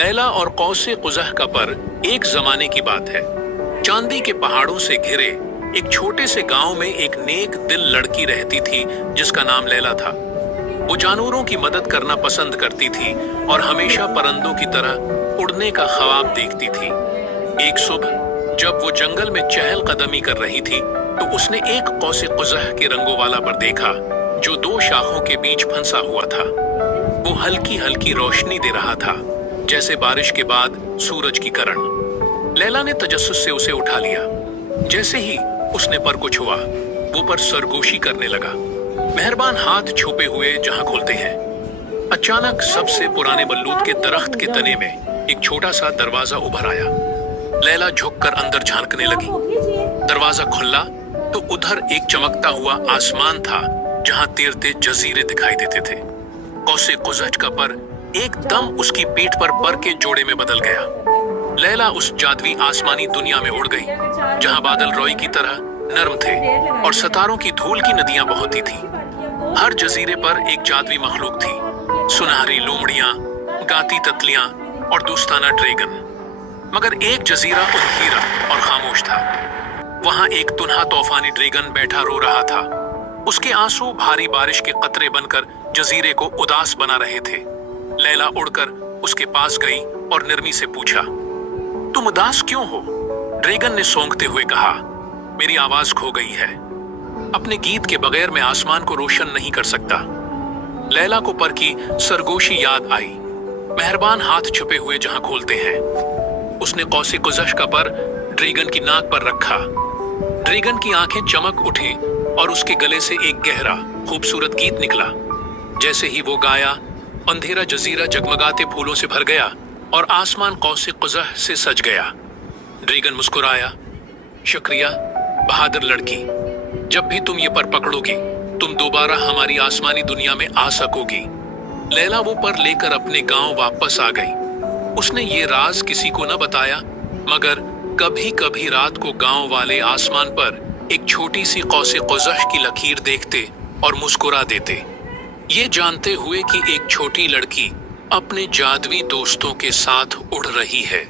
लैला और कौसे कुज़ह का पर एक जमाने की बात है। चांदी के पहाड़ों से घिरे एक छोटे से गांव में एक नेक दिल लड़की रहती थी जिसका नाम लैला था। वो जानवरों की मदद करना पसंद करती थी और हमेशा परिंदों की तरह उड़ने का ख्वाब देखती थी। एक सुबह जब वो जंगल में चहल कदमी कर रही थी तो उसने एक कौसे कुज़ह के रंगों वाला पर देखा जो दो शाखों के बीच फंसा हुआ था। वो हल्की हल्की रोशनी दे रहा था जैसे बारिश के बाद सूरज की किरण। लैला ने तजस्सुस से उसे उठा लिया। जैसे ही उसने पर को छुआ वो पर सरगोशी करने लगा, मेहरबान हाथ छुपे हुए जहां खुलते हैं। अचानक सबसे पुराने बल्लूद के दरख्त के तने में एक छोटा सा दरवाजा उभर आया। लैला झुककर अंदर झांकने लगी। दरवाजा खुला तो उधर एक चमकता हुआ आसमान था जहां तैरते जजीरे दिखाई देते थे। कौसे कुज़ह का पर एकदम उसकी पीठ पर के जोड़े में बदल गया। लैला उस जादुई आसमानी दुनिया में उड़ गई जहां बादल रोई की तरह नरम थे और सितारों की धूल की नदियां बहती थी। हर जजीरे पर एक जादुई मखलूक थी, सुनहरी लोमड़ियां, गाती तितलियां और दोस्ताना ड्रैगन। मगर एक जजीरा अंधेरा और खामोश था। वहां एक तुन्हा तूफानी ड्रैगन बैठा रो रहा था। उसके आंसू भारी बारिश के कतरे बनकर जजीरे को उदास बना रहे थे। लैला उड़कर उसके पास गई और नरमी से पूछा, तुम उदास क्यों हो? ड्रैगन ने सोंगते हुए कहा, मेरी आवाज खो गई है। अपने गीत के बगैर मैं आसमान को रोशन नहीं कर सकता। लैला को पर की सरगोशी याद आई, मेहरबान हाथ छुपे हुए जहां खोलते हैं। उसने कौसे कुज़ह का पर ड्रैगन की नाक पर रखा। ड्रैगन की आंखें चमक उठी और उसके गले से एक गहरा खूबसूरत गीत निकला। जैसे ही वो गाया, अंधेरा जजीरा जगमगाते फूलों से भर गया और आसमान कौसे कुज़ह से सज गया। ड्रैगन मुस्कुराया, शुक्रिया बहादुर लड़की, जब भी तुम ये पर पकड़ोगी तुम दोबारा हमारी आसमानी दुनिया में आ सकोगी। लैला वो पर लेकर अपने गांव वापस आ गई। उसने ये राज किसी को न बताया, मगर कभी कभी रात को गांव वाले आसमान पर एक छोटी सी कौसे कुज़ह की लकीर देखते और मुस्कुरा देते, ये जानते हुए कि एक छोटी लड़की अपने जादुई दोस्तों के साथ उड़ रही है।